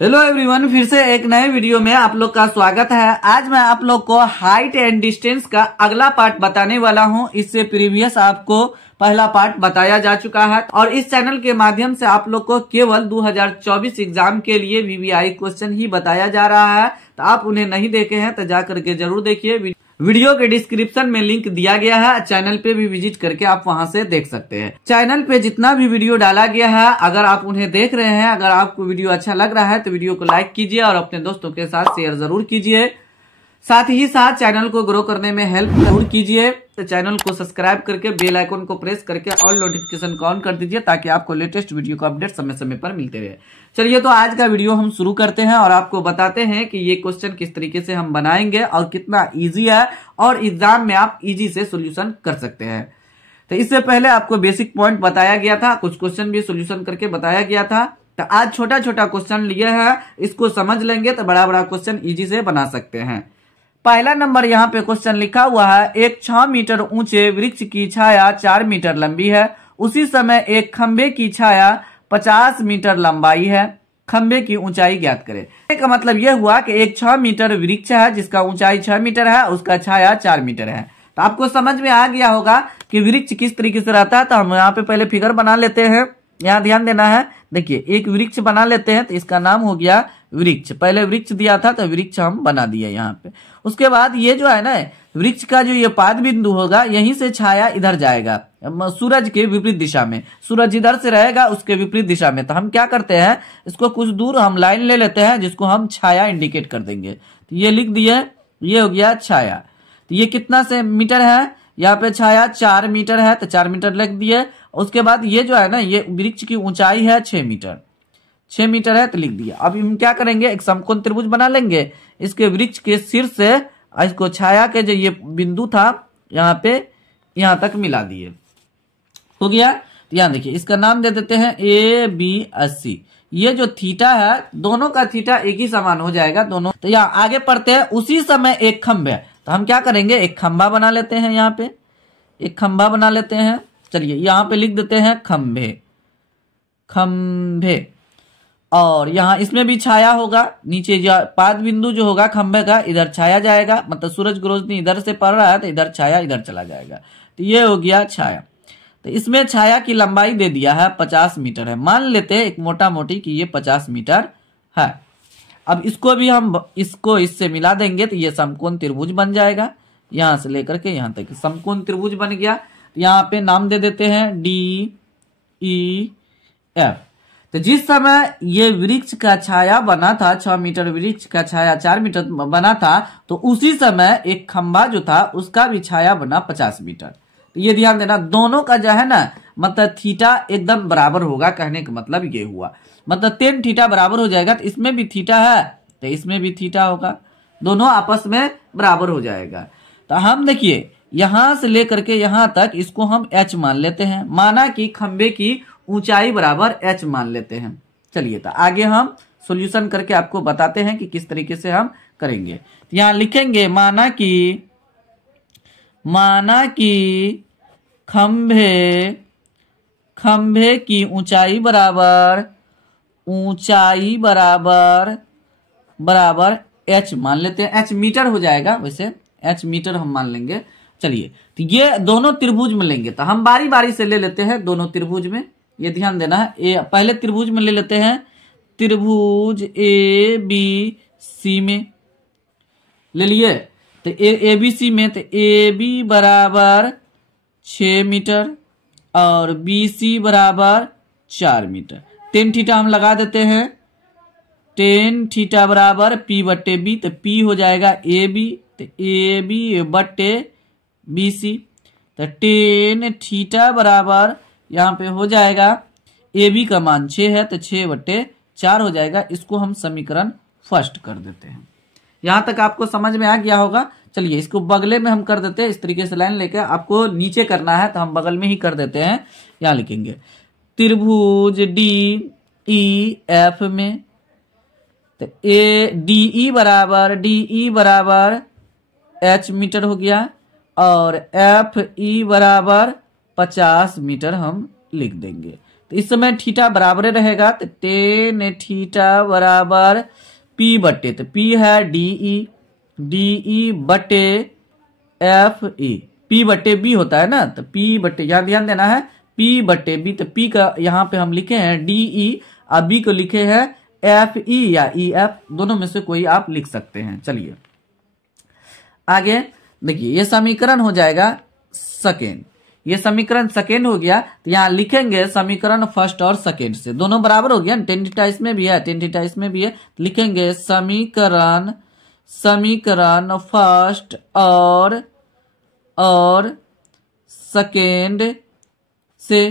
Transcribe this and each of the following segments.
Hello everyone, फिर से एक नए वीडियो में आप लोग का स्वागत है। आज मैं आप लोग को हाइट एंड डिस्टेंस का अगला पार्ट बताने वाला हूं। इससे प्रीवियस आपको पहला पार्ट बताया जा चुका है और इस चैनल के माध्यम से आप लोग को केवल 2024 एग्जाम के लिए वीवीआई क्वेश्चन ही बताया जा रहा है। तो आप उन्हें नहीं देखे हैं तो जा करके जरूर देखिए। वीडियो के डिस्क्रिप्शन में लिंक दिया गया है, चैनल पे भी विजिट करके आप वहां से देख सकते हैं। चैनल पे जितना भी वीडियो डाला गया है, अगर आप उन्हें देख रहे हैं, अगर आपको वीडियो अच्छा लग रहा है तो वीडियो को लाइक कीजिए और अपने दोस्तों के साथ शेयर जरूर कीजिए। साथ ही साथ चैनल को ग्रो करने में हेल्प जरूर कीजिए। तो चैनल को सब्सक्राइब करके बेल आइकन को प्रेस करके ऑल नोटिफिकेशन को ऑन कर दीजिए ताकि आपको लेटेस्ट वीडियो का अपडेट समय समय पर मिलते रहे। चलिए तो आज का वीडियो हम शुरू करते हैं और आपको बताते हैं कि ये क्वेश्चन किस तरीके से हम बनाएंगे और कितना इजी है और एग्जाम में आप इजी से सोल्यूशन कर सकते हैं। तो इससे पहले आपको बेसिक पॉइंट बताया गया था, कुछ क्वेश्चन भी सोल्यूशन करके बताया गया था। तो आज छोटा छोटा क्वेश्चन लिए हैं, इसको समझ लेंगे तो बड़ा बड़ा क्वेश्चन इजी से बना सकते हैं। पहला नंबर यहाँ पे क्वेश्चन लिखा हुआ है, एक 6 मीटर ऊंचे वृक्ष की छाया 4 मीटर लंबी है। उसी समय एक खंबे की छाया 50 मीटर लंबाई है। खंबे की ऊंचाई ज्ञात करें। का मतलब यह हुआ कि एक 6 मीटर वृक्ष है जिसका ऊंचाई 6 मीटर है, उसका छाया 4 मीटर है। तो आपको समझ में आ गया होगा कि वृक्ष किस तरीके से रहता है। तो हम यहाँ पे पहले फिगर बना लेते हैं। यहाँ ध्यान देना है, देखिए एक वृक्ष बना लेते हैं तो इसका नाम हो गया वृक्ष। पहले वृक्ष दिया था तो वृक्ष हम बना दिए यहाँ पे। उसके बाद ये जो है ना वृक्ष का जो ये पाद बिंदु होगा, यहीं से छाया इधर जाएगा सूरज के विपरीत दिशा में। सूरज इधर से रहेगा उसके विपरीत दिशा में। तो हम क्या करते हैं, इसको कुछ दूर हम लाइन ले लेते हैं जिसको हम छाया इंडिकेट कर देंगे। तो ये लिख दिए, ये हो गया छाया। तो ये कितना से मीटर है, यहाँ पे छाया 4 मीटर है तो 4 मीटर लिख दिए। उसके बाद ये जो है ना ये वृक्ष की ऊंचाई है 6 मीटर, 6 मीटर है तो लिख दिया। अब हम क्या करेंगे, एक समकोण त्रिभुज बना लेंगे। इसके वृक्ष के शीर्ष से इसको छाया के जो ये बिंदु था यहाँ पे यहाँ तक मिला दिए, हो गया। तो यहाँ देखिए इसका नाम दे देते हैं ABSC। ये जो थीटा है दोनों का थीटा एक ही समान हो जाएगा दोनों। तो यहाँ आगे पढ़ते हैं। उसी समय एक खंभे, तो हम क्या करेंगे, एक खंभा बना लेते हैं। यहाँ पे एक खंभा बना लेते हैं। चलिए यहाँ पे लिख देते हैं खंभे, खंभे। और यहाँ इसमें भी छाया होगा, नीचे जो पाद बिंदु जो होगा खंभे का इधर छाया जाएगा, मतलब सूरज की रोशनी इधर से पड़ रहा है तो इधर छाया इधर चला जाएगा। तो ये हो गया छाया। तो इसमें छाया की लंबाई दे दिया है 50 मीटर है। मान लेते हैं एक मोटा मोटी कि ये 50 मीटर है। अब इसको भी हम इसको इससे मिला देंगे तो ये समकोण त्रिभुज बन जाएगा। यहां से लेकर के यहां तक समकोण त्रिभुज बन गया। तो यहाँ पे नाम दे देते हैं DEF। तो जिस समय ये वृक्ष का छाया बना था, 6 मीटर वृक्ष का छाया 4 मीटर बना था, तो उसी समय एक खंभा जो था उसका भी छाया बना 50 मीटर। तो ये ध्यान देना, दोनों का जो है ना मतलब थीटा एकदम बराबर होगा। कहने का मतलब ये हुआ, मतलब tan थीटा बराबर हो जाएगा। तो इसमें भी थीटा है तो इसमें भी थीटा होगा, दोनों आपस में बराबर हो जाएगा। तो हम देखिए यहां से लेकर के यहां तक इसको हम h मान लेते हैं। माना कि खंबे की ऊंचाई बराबर h मान लेते हैं। चलिए तो आगे हम सॉल्यूशन करके आपको बताते हैं कि किस तरीके से हम करेंगे। तो यहां लिखेंगे माना कि खंभे की ऊंचाई बराबर h मान लेते हैं। h मीटर हो जाएगा, वैसे h मीटर हम मान लेंगे। चलिए तो ये दोनों त्रिभुज में लेंगे तो हम बारी बारी से ले लेते हैं दोनों त्रिभुज में। ये ध्यान देना है, पहले त्रिभुज में ले लेते हैं, त्रिभुज ABC में ले लिए। तो ABC में तो AB बराबर 6 मीटर और BC बराबर 4 मीटर। tan थीटा हम लगा देते हैं, tan थीटा बराबर P/B। तो P हो जाएगा AB, तो AB बट्टे BC। तो tan थीटा बराबर यहाँ पे हो जाएगा AB का मान 6 है तो 6/4 हो जाएगा। इसको हम समीकरण फर्स्ट कर देते हैं। यहाँ तक आपको समझ में आ गया होगा। चलिए इसको बगले में हम कर देते हैं। इस तरीके से लाइन लेके आपको नीचे करना है तो हम बगल में ही कर देते हैं। यहाँ लिखेंगे त्रिभुज DEF में तो DE बराबर h मीटर हो गया और FE बराबर 50 मीटर हम लिख देंगे। तो इस समय थीटा बराबर रहेगा, तो टेन थीटा बराबर पी बटे, तो पी है डीई बटे एफ ई, पी बटे बी होता है ना, तो पी बटे, यहाँ ध्यान देना है, पी बटे बी, तो पी का यहाँ पे हम लिखे हैं डीई और बी को लिखे हैं एफ ई या ई एफ, दोनों में से कोई आप लिख सकते हैं। चलिए आगे देखिए, ये समीकरण हो जाएगा सेकेंड, ये समीकरण सेकेंड हो गया, तो यहाँ लिखेंगे समीकरण फर्स्ट और सेकेंड से, दोनों बराबर हो गया, टेन थीटा इसमें भी है, टेन थीटा इसमें भी है, लिखेंगे समीकरण फर्स्ट और सेकेंड से,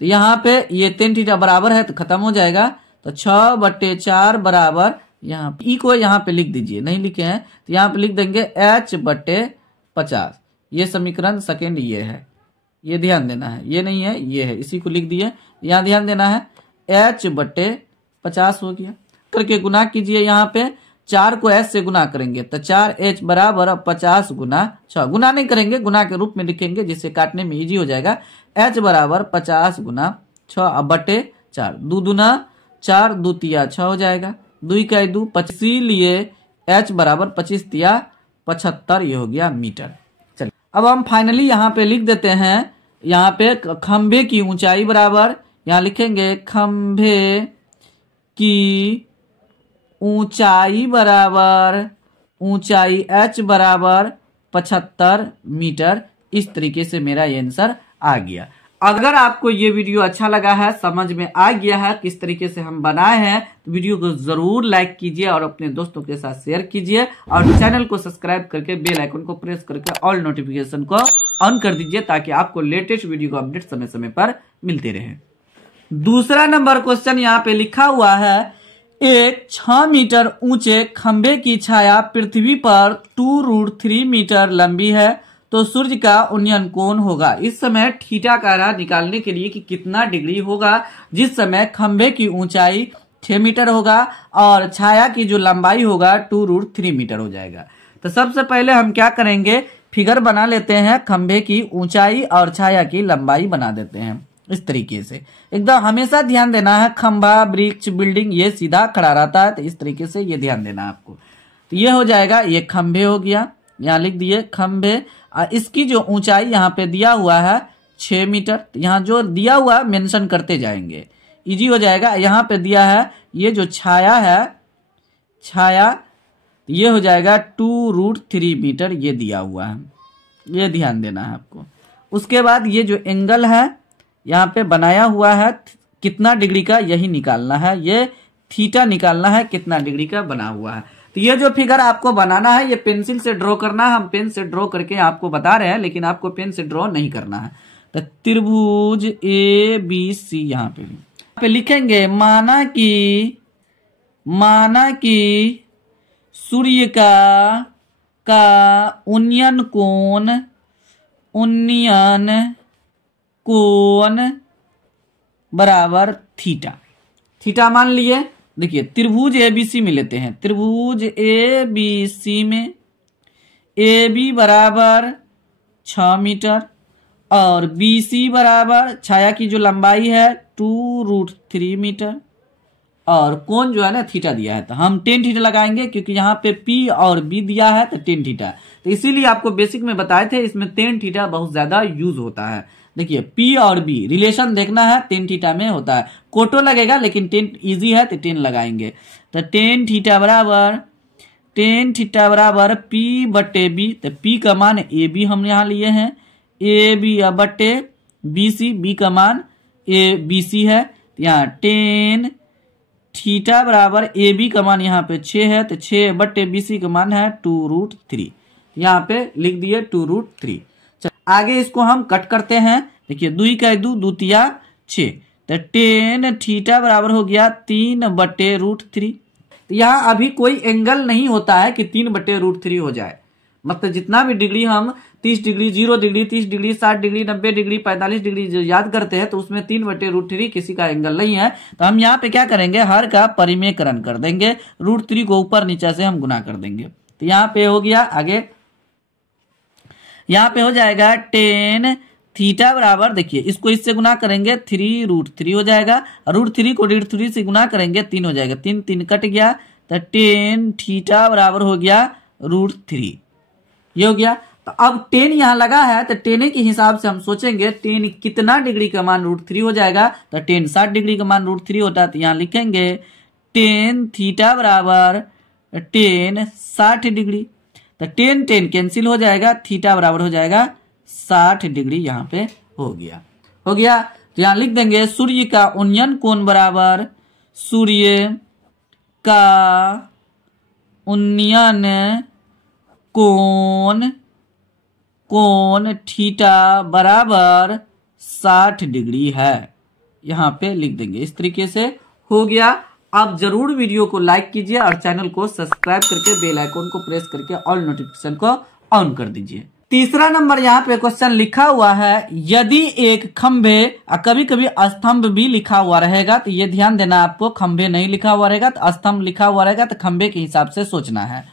तो यहाँ पे ये टेन थीटा बराबर है तो खत्म हो जाएगा, तो 6/4 बराबर, यहाँ ई को यहाँ पे लिख दीजिए, नहीं लिखे हैं तो यहाँ पे लिख देंगे h/50, ये समीकरण सेकेंड ये है, ये ध्यान देना है, ये नहीं है ये है, इसी को लिख दिए, यहाँ ध्यान देना है, h/50 हो गया, करके गुना कीजिए, यहाँ पे 4 को h से गुना करेंगे तो 4h बराबर 50 गुना 6, गुना नहीं करेंगे, गुना के रूप में लिखेंगे जिससे काटने में इजी हो जाएगा, h बराबर 50 गुना 6 बटे 4, 2 दूना 4, 2 तिया 6 हो जाएगा, 2 का 2 25, इसीलिए h बराबर 25 तिया 75, ये हो गया मीटर। चलिए अब हम फाइनली यहाँ पे लिख देते हैं, यहाँ पे खंभे की ऊंचाई बराबर, यहाँ लिखेंगे खंभे की ऊंचाई बराबर, ऊंचाई h बराबर 75 मीटर, इस तरीके से मेरा ये आंसर आ गया। अगर आपको ये वीडियो अच्छा लगा है, समझ में आ गया है किस तरीके से हम बनाए हैं, तो वीडियो को जरूर लाइक कीजिए और अपने दोस्तों के साथ शेयर कीजिए और चैनल को सब्सक्राइब करके बेल आइकन को प्रेस करके ऑल नोटिफिकेशन को ऑन कर दीजिए ताकि आपको लेटेस्ट वीडियो का अपडेट समय समय पर मिलते रहे। दूसरा नंबर क्वेश्चन यहाँ पे लिखा हुआ है, एक 6 मीटर ऊंचे खंभे की छाया पृथ्वी पर 2√3 मीटर लंबी है, तो सूर्य का उन्नयन कोण होगा। इस समय थीटा का राह निकालने के लिए कि कितना डिग्री होगा जिस समय खंभे की ऊंचाई 6 मीटर होगा और छाया की जो लंबाई होगा 2√3 मीटर हो जाएगा। तो सबसे पहले हम क्या करेंगे, फिगर बना लेते हैं, खंभे की ऊंचाई और छाया की लंबाई बना देते हैं इस तरीके से। एकदम हमेशा ध्यान देना है, खंभा वृक्ष बिल्डिंग ये सीधा खड़ा रहता है, तो इस तरीके से ये ध्यान देना है आपको। तो ये हो जाएगा, ये खंभे हो गया, यहाँ लिख दिए खंभे, इसकी जो ऊंचाई यहाँ पे दिया हुआ है 6 मीटर, तो यहाँ जो दिया हुआ मेंशन करते जाएंगे, इजी हो जाएगा। यहाँ पे दिया है ये जो छाया है, छाया ये हो जाएगा 2√3 मीटर, ये दिया हुआ है, ये ध्यान देना है आपको। उसके बाद ये जो एंगल है यहाँ पे बनाया हुआ है कितना डिग्री का, यही निकालना है, ये थीटा निकालना है कितना डिग्री का बना हुआ है। तो ये जो फिगर आपको बनाना है ये पेंसिल से ड्रॉ करना है, हम पेन से ड्रॉ करके आपको बता रहे हैं, लेकिन आपको पेन से ड्रॉ नहीं करना है। तो त्रिभुज ABC यहाँ पे लिखेंगे, माना कि सूर्य का उन्नयन कोण बराबर थीटा मान लिए। देखिए त्रिभुज ABC में लेते हैं, त्रिभुज ABC में AB बराबर 6 मीटर और BC बराबर छाया की जो लंबाई है 2√3 मीटर और कोण जो है ना थीटा दिया है, तो हम टेन थीटा लगाएंगे क्योंकि यहाँ पे P और B दिया है तो टेन थीटा, तो इसीलिए आपको बेसिक में बताए थे इसमें टेन थीटा बहुत ज्यादा यूज होता है। देखिए P और B रिलेशन देखना है, टेन थीटा में होता है, कोटो लगेगा लेकिन टेन इजी है तो टेन लगाएंगे। तो टेन थीटा बराबर P बटे B, तो P का मान AB हम यहाँ लिए हैं, AB बटे BC, B का मान BC है, यहाँ टेन थीटा बराबर AB का मान यहाँ पे 6 है, तो 6 बटे BC का मान है 2√3, यहाँ पे लिख दिए 2√3। आगे इसको हम कट करते हैं, देखिए 2 का 2, 2 तिया 6, तो टेन थीटा बराबर हो गया 3 बटे √3। तो यहाँ अभी कोई एंगल नहीं होता है कि 3 बटे √3 हो जाए, मतलब जितना भी डिग्री हम 30 degree, 0 degree, 30 degree, 60 degree, 90 degree, 45 degree जो याद करते हैं तो उसमें 3 बटे √3 किसी का एंगल नहीं है। तो हम यहाँ पे क्या करेंगे, हर का परिमेयकरण कर देंगे, √3 को ऊपर नीचे से हम गुना कर देंगे। तो यहाँ पे हो गया, आगे यहाँ पे हो जाएगा टेन थीटा बराबर, देखिए इसको इससे गुना करेंगे 3√3 हो जाएगा, √3 को √3 से गुना करेंगे 3 हो जाएगा, 3 3 कट गया, तो tan थीटा बराबर हो गया √3। ये हो गया। तो अब tan यहाँ लगा है तो tan के हिसाब से हम सोचेंगे tan कितना डिग्री का मान √3 हो जाएगा, तो tan 60 डिग्री का मान √3 होता है, तो यहाँ लिखेंगे tan थीटा बराबर tan 60 डिग्री। तो tan कैंसिल हो जाएगा, थीटा बराबर हो जाएगा 60 डिग्री, यहाँ पे हो गया। तो यहाँ लिख देंगे सूर्य का उन्नयन कोण बराबर सूर्य का उन्नयन कोण थीटा बराबर 60 डिग्री है। यहाँ पे लिख देंगे, इस तरीके से हो गया। आप जरूर वीडियो को लाइक कीजिए और चैनल को सब्सक्राइब करके बेल आइकन को प्रेस करके ऑल नोटिफिकेशन को ऑन कर दीजिए। तीसरा नंबर यहाँ पे क्वेश्चन लिखा हुआ है, यदि एक खंभे, कभी कभी स्तंभ भी लिखा हुआ रहेगा, तो ये ध्यान देना आपको, खंभे नहीं लिखा हुआ रहेगा तो स्तंभ लिखा हुआ रहेगा, तो खंभे के हिसाब से सोचना है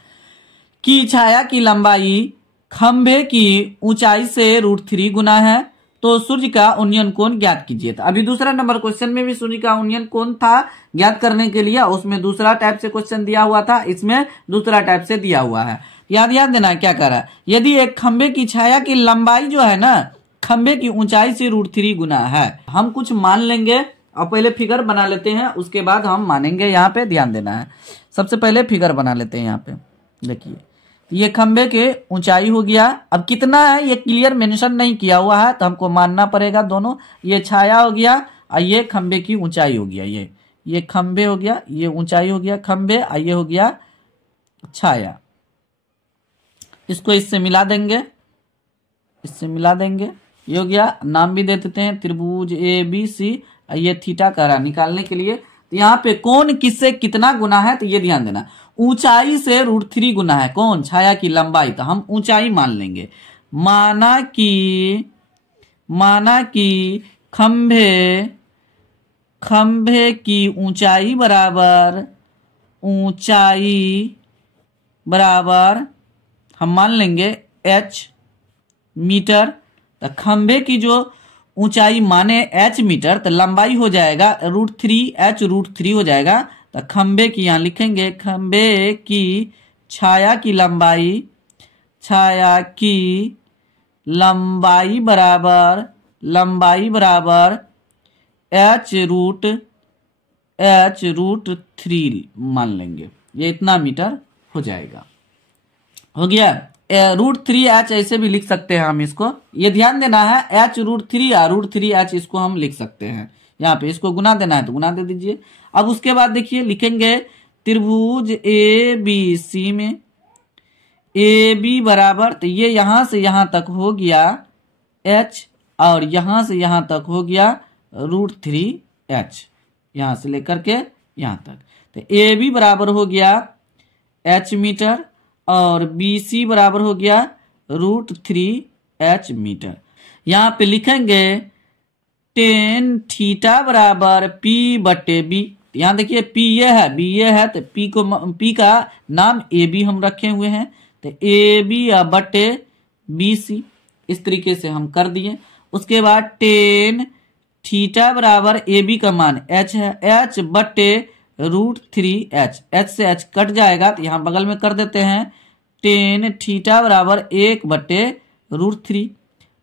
कि छाया की लंबाई खंभे की ऊंचाई से √3 गुना है, तो सूर्य का उन्नयन कोण ज्ञात कीजिए। तो अभी दूसरा नंबर क्वेश्चन में भी सूर्य का उन्नयन कोण था ज्ञात करने के लिए, उसमें दूसरा टाइप से क्वेश्चन दिया हुआ था, इसमें दूसरा टाइप से दिया हुआ है। याद देना क्या कर रहा है, यदि एक खंभे की छाया की लंबाई जो है ना खंभे की ऊंचाई से √3 गुना है, हम कुछ मान लेंगे और पहले फिगर बना लेते हैं, उसके बाद हम मानेंगे। यहाँ पे ध्यान देना है, सबसे पहले फिगर बना लेते हैं। यहाँ पे देखिए ये खंभे के ऊंचाई हो गया, अब कितना है ये क्लियर मेंशन नहीं किया हुआ है, तो हमको मानना पड़ेगा दोनों। ये छाया हो गया और ये खंभे की ऊंचाई हो गया, ये खंभे हो गया, ये ऊंचाई हो गया खंभे, और ये हो गया छाया। इसको इससे मिला देंगे, ये हो गया। नाम भी दे देते हैं त्रिभुज ABC, ये थीटा कह रहा निकालने के लिए। तो यहाँ पे कौन किससे कितना गुना है, तो ये ध्यान देना, ऊंचाई से √3 गुना है कौन, छाया की लंबाई, तो हम ऊंचाई मान लेंगे। माना कि खंभे की ऊंचाई बराबर हम मान लेंगे h मीटर। तो खंभे की जो ऊंचाई माने h मीटर, तो लंबाई हो जाएगा √3 हो जाएगा। तो खंभे की यहाँ लिखेंगे, खंभे की छाया की लंबाई बराबर h√3 मान लेंगे, ये इतना मीटर हो जाएगा। हो गया। √3h ऐसे भी लिख सकते हैं हम इसको, ये ध्यान देना है, h√3 या √3h इसको हम लिख सकते हैं। यहाँ पे इसको गुना देना है तो गुना दे दीजिए। अब उसके बाद देखिए लिखेंगे त्रिभुज ABC में AB बराबर, तो ये यहां से यहां तक हो गया h और यहां से यहां तक हो गया √3h, यहां से लेकर के यहां तक। तो AB बराबर हो गया h मीटर और BC बराबर हो गया √3h मीटर। यहाँ पे लिखेंगे tan थीटा बराबर P/B। यहाँ देखिए P ये है, B ये है, तो P का नाम AB हम रखे हुए हैं, तो AB/BC इस तरीके से हम कर दिए। उसके बाद tan थीटा बराबर AB का मान h है, h/√3h, h से h कट जाएगा, तो यहाँ बगल में कर देते हैं tan थीटा बराबर 1/√3।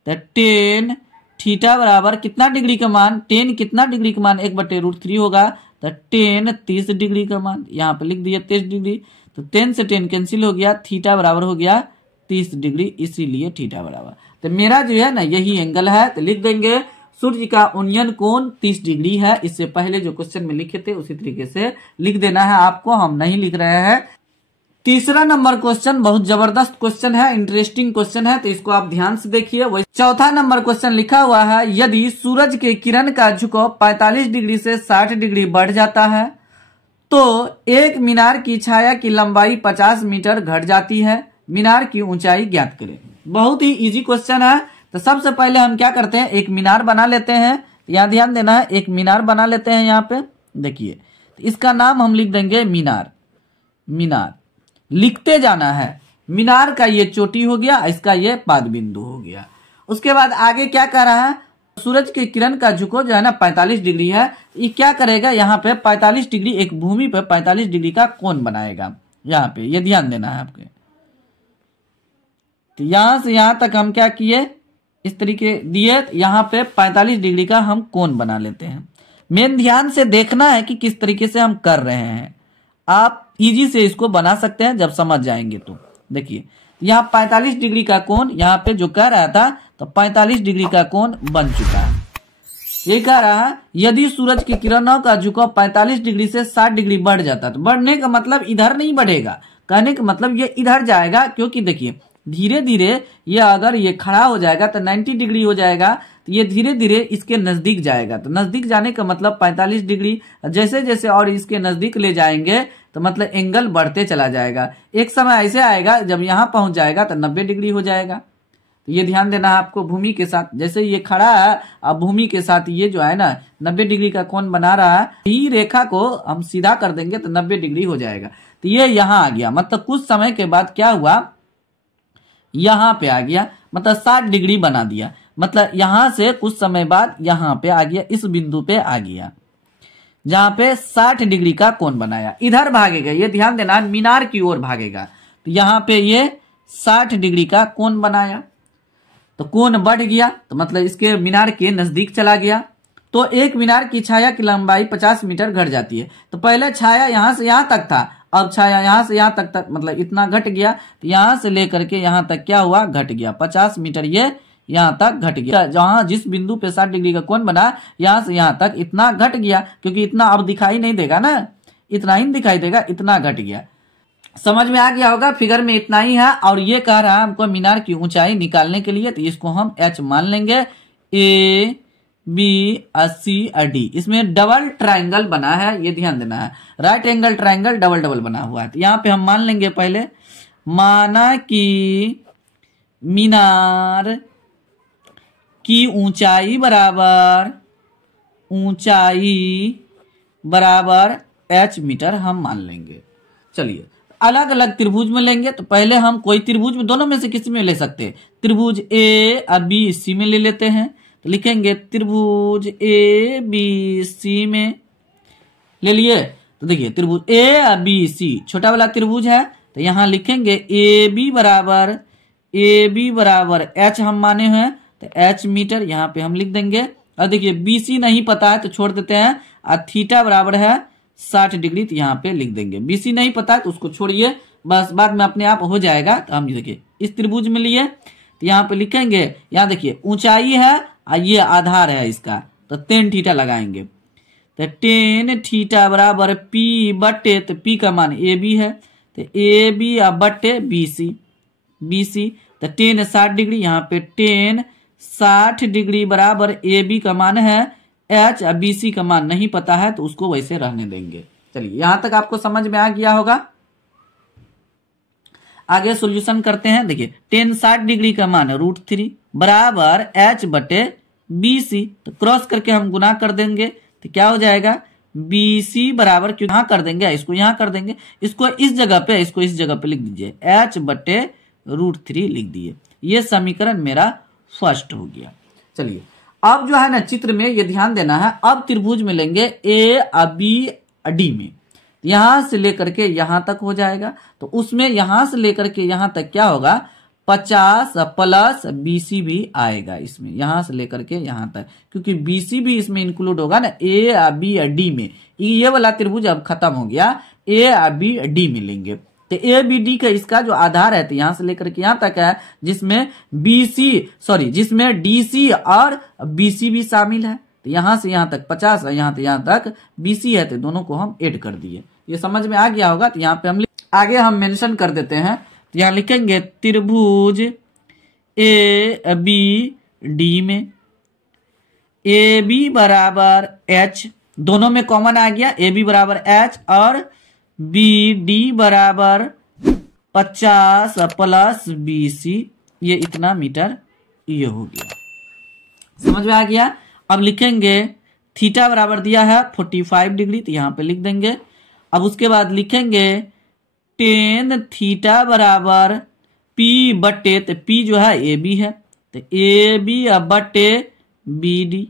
तो tan थीटा बराबर कितना डिग्री का मान, tan कितना डिग्री का मान 1/√3 होगा, तो tan 30 डिग्री का मान, यहाँ पे लिख दिया 30 डिग्री। तो tan से tan कैंसिल हो गया, थीटा बराबर हो गया 30 डिग्री, इसीलिए थीटा बराबर। तो मेरा जो है ना यही एंगल है, तो लिख देंगे सूर्य का उन्नयन कोण 30 डिग्री है। इससे पहले जो क्वेश्चन में लिखे थे उसी तरीके से लिख देना है आपको, हम नहीं लिख रहे हैं। तीसरा नंबर क्वेश्चन बहुत जबरदस्त क्वेश्चन है, इंटरेस्टिंग क्वेश्चन है, तो इसको आप ध्यान से देखिए। वही चौथा नंबर क्वेश्चन लिखा हुआ है, यदि सूरज के किरण का झुकाव 45 डिग्री से 60 डिग्री बढ़ जाता है तो एक मीनार की छाया की लंबाई 50 मीटर घट जाती है, मीनार की ऊंचाई ज्ञात करें। बहुत ही इजी क्वेश्चन है। तो सबसे पहले हम क्या करते हैं, एक मीनार बना लेते हैं। यहाँ ध्यान देना है, एक मीनार बना लेते हैं। यहाँ पे देखिए इसका नाम हम लिख देंगे मीनार। लिखते जाना है, मीनार का ये चोटी हो गया, इसका ये पाद बिंदु हो गया। उसके बाद आगे क्या कर रहा है, सूरज की किरण का झुको जो है ना 45 डिग्री है, ये क्या करेगा, यहाँ पे 45 डिग्री एक भूमि पे 45 डिग्री का कोण बनाएगा। यहाँ पे ये ध्यान देना है आपके। तो यहां से यहां तक हम क्या किए, इस तरीके दिए, यहाँ पे 45 डिग्री का हम कोण बना लेते हैं। मेन ध्यान से देखना है कि किस तरीके से हम कर रहे हैं। आप इजी से इसको बना सकते हैं जब समझ जाएंगे। तो देखिए यहाँ 45 डिग्री का कोण यहाँ पे जो कह रहा था, तो 45 डिग्री का कोण बन चुका है। ये कह रहा है यदि सूरज की किरणों का झुकाव 45 डिग्री से 60 डिग्री बढ़ जाता, तो बढ़ने का मतलब इधर नहीं बढ़ेगा, कहने का मतलब ये इधर जाएगा। क्योंकि देखिए धीरे धीरे ये अगर ये खड़ा हो जाएगा तो 90 डिग्री हो जाएगा, तो ये धीरे धीरे इसके नजदीक जाएगा। तो नजदीक जाने का मतलब 45 डिग्री, जैसे जैसे और इसके नजदीक ले जाएंगे तो मतलब एंगल बढ़ते चला जाएगा। एक समय ऐसे आएगा जब यहाँ पहुंच जाएगा तो 90 डिग्री हो जाएगा। तो ये ध्यान देना है आपको। भूमि के साथ जैसे ये खड़ा है, अब भूमि के साथ ये जो है ना 90 डिग्री का कोण बना रहा है, यही रेखा को हम सीधा कर देंगे तो 90 डिग्री हो जाएगा। तो ये यहाँ आ गया, मतलब कुछ समय के बाद क्या हुआ, यहाँ पे आ गया, मतलब 60 डिग्री बना दिया। मतलब यहां से कुछ समय बाद यहाँ पे आ गया, इस बिंदु पे आ गया जहां पे 60 डिग्री का कोण बनाया। इधर भागेगा, ये ध्यान देना, मीनार की ओर भागेगा। तो यहाँ पे ये 60 डिग्री का कोण बनाया, तो कोण बढ़ गया, तो मतलब इसके मीनार के नजदीक चला गया। तो एक मीनार की छाया की लंबाई 50 मीटर घट जाती है। तो पहले छाया यहां से यहां तक था, अब छाया यहां से यहां तक मतलब इतना घट गया। तो यहां से लेकर के यहां तक क्या हुआ, घट गया 50 मीटर, ये यहां तक घट गया। जहां जिस बिंदु पे 60 डिग्री का कोण बना, यहां से यहां तक इतना घट गया, क्योंकि इतना अब दिखाई नहीं देगा ना, इतना ही दिखाई देगा, इतना घट गया। समझ में आ गया होगा, फिगर में इतना ही है। और ये कह रहा है हमको मीनार की ऊंचाई निकालने के लिए, तो इसको हम h मान लेंगे। ए बी सी डी, इसमें डबल ट्रायंगल बना है, ये ध्यान देना है। Right angle triangle double double बना हुआ है। तो यहाँ पे हम मान लेंगे पहले, माना कि मीनार की ऊंचाई बराबर h मीटर हम मान लेंगे। चलिए अलग अलग त्रिभुज में लेंगे। तो पहले हम कोई त्रिभुज में, दोनों में से किसी में ले सकते हैं। त्रिभुज ए और बी सी में ले लेते हैं। तो लिखेंगे त्रिभुज ए बी सी में ले लिए। तो देखिए त्रिभुज ए और बी सी छोटा वाला त्रिभुज है, तो यहां लिखेंगे ए बी बराबर h हम माने हैं, तो h मीटर यहाँ पे हम लिख देंगे। और देखिए बी सी नहीं पता है तो छोड़ देते हैं, और थीटा बराबर है 60 डिग्री, तो यहाँ पे लिख देंगे। बी सी नहीं पता है तो उसको छोड़िए, बस बाद में अपने आप हो जाएगा। तो हम देखिए इस त्रिभुज में लिए, तो यहाँ पे लिखेंगे, यहाँ देखिए ऊंचाई है और ये आधार है इसका, तो 10 थीटा लगाएंगे। तो 10 थीटा बराबर पी बटे, तो पी का मान ए बी है, तो ए बी बटे बी सी। तो 10 60 डिग्री, यहाँ पे 10 60 डिग्री बराबर ए बी का मान है h, और बी सी का मान नहीं पता है तो उसको वैसे रहने देंगे। चलिए यहां तक आपको समझ में आ गया होगा। आगे सॉल्यूशन करते हैं। देखिए 10 60 डिग्री का मान √3 बराबर h बटे बी सी, तो क्रॉस करके हम गुना कर देंगे, तो क्या हो जाएगा, बी सी बराबर, क्यों यहां कर देंगे, इसको यहां कर देंगे, इसको इस जगह पे, इसको इस जगह पे लिख दीजिए, h बटे √3 लिख दिए। ये समीकरण मेरा फर्स्ट हो गया। चलिए अब जो है ना चित्र में ये ध्यान देना है, अब त्रिभुज में लेंगे ए और बी डी में, यहां से लेकर के यहां तक हो जाएगा। तो उसमें यहां से लेकर के यहां तक क्या होगा, 50 प्लस बीसी भी आएगा इसमें, यहां से लेकर के यहां तक, क्योंकि बीसी भी इसमें इंक्लूड होगा ना, ए और बी और डी में। ये वाला त्रिभुज अब खत्म हो गया, ए और बी डी में लेंगे। तो ए बी डी का इसका जो आधार है, तो यहां से लेकर के यहां तक है, जिसमें डीसी और बीसी भी शामिल है। तो यहां से यहां तक 50 है, यहां से यहां तक बीसी है, तो दोनों को हम ऐड कर दिए। ये समझ में आ गया होगा। तो यहाँ पे हम आगे हम मेंशन कर देते हैं। तो यहाँ लिखेंगे त्रिभुज ए बी डी में ए बी बराबर h, दोनों में कॉमन आ गया, ए बी बराबर h और बी डी बराबर 50 प्लस बीसी, ये इतना मीटर ये हो गया। समझ में आ गया। अब लिखेंगे थीटा बराबर दिया है 45 डिग्री, तो यहाँ पे लिख देंगे। अब उसके बाद लिखेंगे 10 थीटा बराबर पी बटे, तो पी जो है ए बी है, तो ए बी बटे बी डी।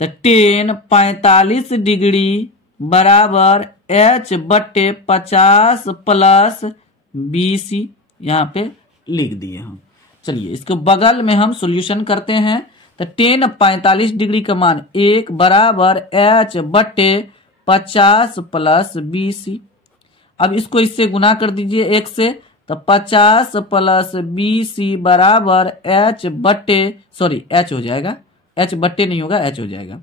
तो टेन 45 डिग्री बराबर एच बटे 50 प्लस बी सी, यहाँ पे लिख दिए हम। चलिए इसके बगल में हम सॉल्यूशन करते हैं। तो टेन 45 डिग्री का मान 1 बराबर एच बटे 50 प्लस बी सी। अब इसको इससे गुना कर दीजिए 1 से, तो 50 प्लस बी सी बराबर एच बटे, सॉरी एच हो जाएगा, एच बटे नहीं होगा, एच हो जाएगा।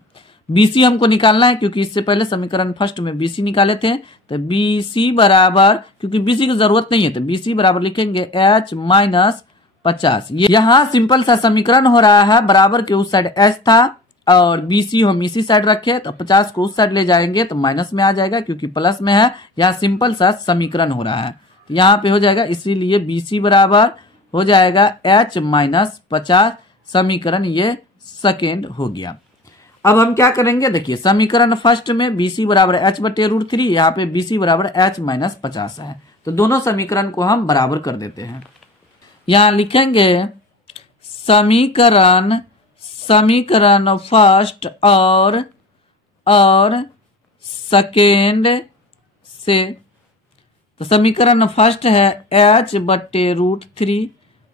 बीसी हमको निकालना है क्योंकि इससे पहले समीकरण फर्स्ट में बीसी निकाले थे। तो बीसी बराबर, क्योंकि बीसी की जरूरत नहीं है, तो बीसी बराबर लिखेंगे एच माइनस 50। यहाँ सिंपल सा समीकरण हो रहा है, बराबर के उस साइड एच था और बीसी हम इसी साइड रखे, तो 50 को उस साइड ले जाएंगे तो माइनस में आ जाएगा, क्योंकि प्लस में है। यहाँ सिंपल सा समीकरण हो रहा है, तो यहाँ पे हो जाएगा, इसीलिए बीसी बराबर हो जाएगा एच माइनस 50। समीकरण ये सेकेंड हो गया। अब हम क्या करेंगे, देखिए समीकरण फर्स्ट में बीसी बराबर एच बटे √3, यहाँ पे बीसी बराबर एच माइनस 50 है। तो दोनों समीकरण को हम बराबर कर देते हैं। यहाँ लिखेंगे समीकरण फर्स्ट और सेकेंड से। तो समीकरण फर्स्ट है एच बटे √3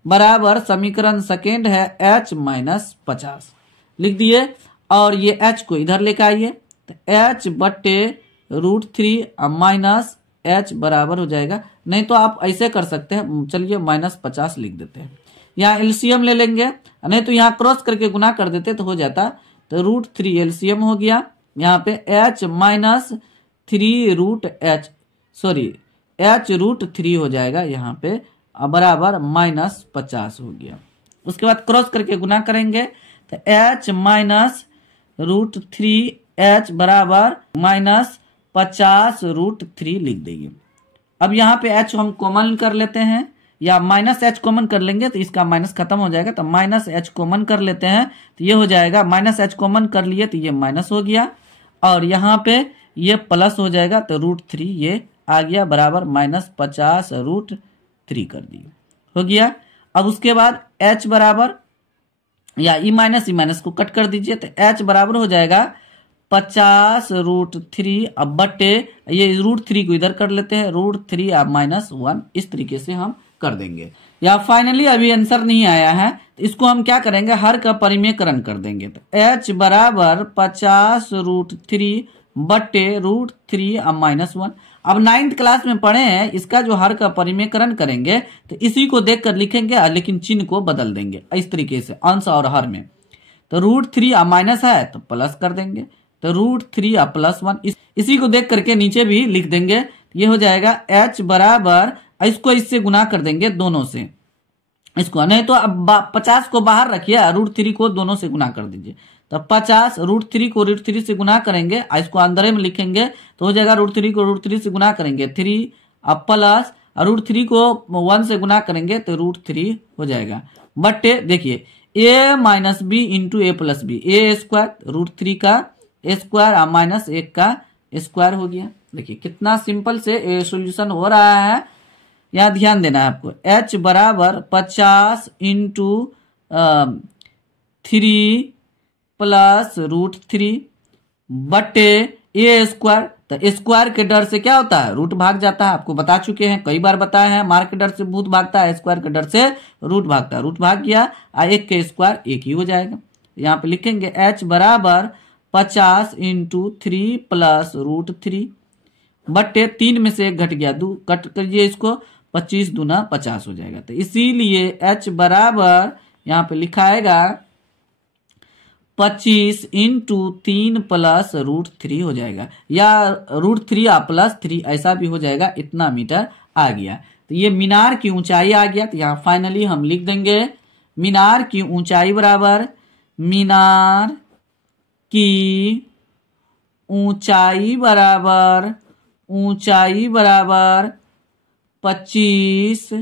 बराबर समीकरण सेकेंड है एच माइनस 50 लिख दिए। और ये एच को इधर लेकर आइए, तो एच बटे √3 माइनस एच बराबर हो जाएगा, नहीं तो आप ऐसे कर सकते हैं, चलिए माइनस 50 लिख देते हैं। यहाँ एलसीएम ले लेंगे, नहीं तो यहाँ क्रॉस करके गुना कर देते तो हो जाता। तो √3 एलसीएम हो गया, यहाँ पे एच माइनस 3 एच √3 हो जाएगा यहाँ पे, बराबर माइनस 50 हो गया। उसके बाद क्रॉस करके गुना करेंगे, तो एच माइनस √3 एच बराबर माइनस 50 √3 लिख देंगे। अब यहाँ पे एच हम कॉमन कर लेते हैं, या माइनस एच कॉमन कर लेंगे तो इसका माइनस खत्म हो जाएगा, तो माइनस एच कॉमन कर लेते हैं तो ये हो जाएगा, माइनस एच कॉमन कर लिए तो ये माइनस हो गया, और यहाँ पे ये प्लस हो जाएगा, तो √3 ये आ गया बराबर माइनस 50 √3 कर दिए, हो गया। अब उसके बाद एच बराबर, या ई माइनस को कट कर दीजिए, तो एच बराबर हो जाएगा 50 √3 अब बटे, ये √3 को इधर कर लेते हैं, √3 अब -1, इस तरीके से हम कर देंगे। या फाइनली अभी आंसर नहीं आया है, इसको हम क्या करेंगे, हर का परिमेयकरण कर देंगे। तो एच बराबर 50 √3 बटे √3 अब -1। अब 9th क्लास में पढ़े हैं, इसका जो हर का परिमेयकरण करेंगे तो इसी को देखकर लिखेंगे, लेकिन चिन्ह को बदल देंगे इस तरीके से, अंश और हर में। तो √3 अब माइनस है तो प्लस कर देंगे, तो √3 अब +1, इसी को देख करके नीचे भी लिख देंगे। ये हो जाएगा एच बराबर, इसको इससे गुना कर देंगे दोनों से, इसको नहीं तो अब 50 को बाहर रखिए, √3 को दोनों से गुना कर दीजिए। तो 50 √3 को √3 से गुना करेंगे, इसको अंदर में लिखेंगे तो हो जाएगा, √3 को √3 से गुना करेंगे 3 अब प्लस, √3 को 1 से गुना करेंगे तो √3 हो जाएगा, बटे देखिए a minus B into A plus B, A square √3 का स्क्वायर माइनस 1 का स्क्वायर हो गया। देखिए कितना सिंपल से सॉल्यूशन हो रहा है, यहाँ ध्यान देना है आपको। h बराबर 50 इंटू 3 प्लस √3 बटे ए स्क्वायर, तो स्क्वायर के डर से क्या होता है, रूट भाग जाता है, आपको बता चुके हैं, कई बार बताए हैं, मार के डर से भूत भागता है, स्क्वायर के डर से रूट भागता है, रूट भाग गया, 1 के स्क्वायर 1 ही हो जाएगा। यहाँ पे लिखेंगे h बराबर 50 इंटू 3 प्लस √3 बटे 3 में से 1 घट गया, 2 कट करिए इसको, 25 दूना 50 हो जाएगा। तो इसीलिए h बराबर यहाँ पे लिखाएगा 25 इंटू 3 प्लस √3 हो जाएगा, या √3 प्लस 3 ऐसा भी हो जाएगा, इतना मीटर आ गया। तो ये मीनार की ऊंचाई आ गया। तो यहाँ फाइनली हम लिख देंगे मीनार की ऊंचाई बराबर, मीनार की ऊंचाई बराबर 25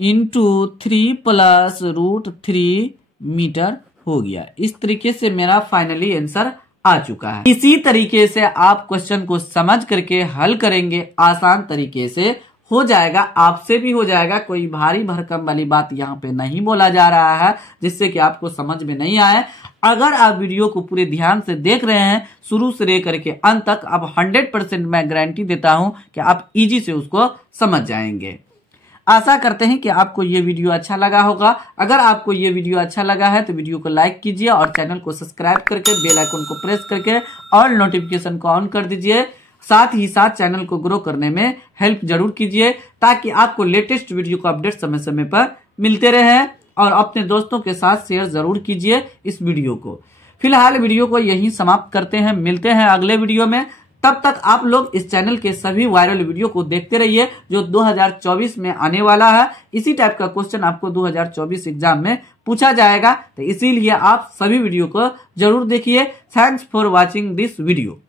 इंटू 3 प्लस √3 मीटर हो गया। इस तरीके से मेरा फाइनली आंसर आ चुका है। इसी तरीके से आप क्वेश्चन को समझ करके हल करेंगे, आसान तरीके से हो जाएगा, आपसे भी हो जाएगा। कोई भारी भरकम वाली बात यहाँ पे नहीं बोला जा रहा है जिससे कि आपको समझ में नहीं आए। अगर आप वीडियो को पूरे ध्यान से देख रहे हैं शुरू से लेकर के अंत तक, अब 100% मैं गारंटी देता हूं कि आप इजी से उसको समझ जाएंगे। आशा करते हैं कि आपको ये वीडियो अच्छा लगा होगा। अगर आपको ये वीडियो अच्छा लगा है तो वीडियो को लाइक कीजिए और चैनल को सब्सक्राइब करके बेल आइकन को प्रेस करके ऑल नोटिफिकेशन को ऑन कर दीजिए। साथ ही साथ चैनल को ग्रो करने में हेल्प जरूर कीजिए ताकि आपको लेटेस्ट वीडियो का अपडेट समय समय पर मिलते रहे। और अपने दोस्तों के साथ शेयर जरूर कीजिए इस वीडियो को। फिलहाल वीडियो को यहीं समाप्त करते हैं, मिलते हैं अगले वीडियो में। तब तक आप लोग इस चैनल के सभी वायरल वीडियो को देखते रहिए जो 2024 में आने वाला है। इसी टाइप का क्वेश्चन आपको 2024 एग्जाम में पूछा जाएगा, तो इसीलिए आप सभी वीडियो को जरूर देखिए। Thanks for watching this video.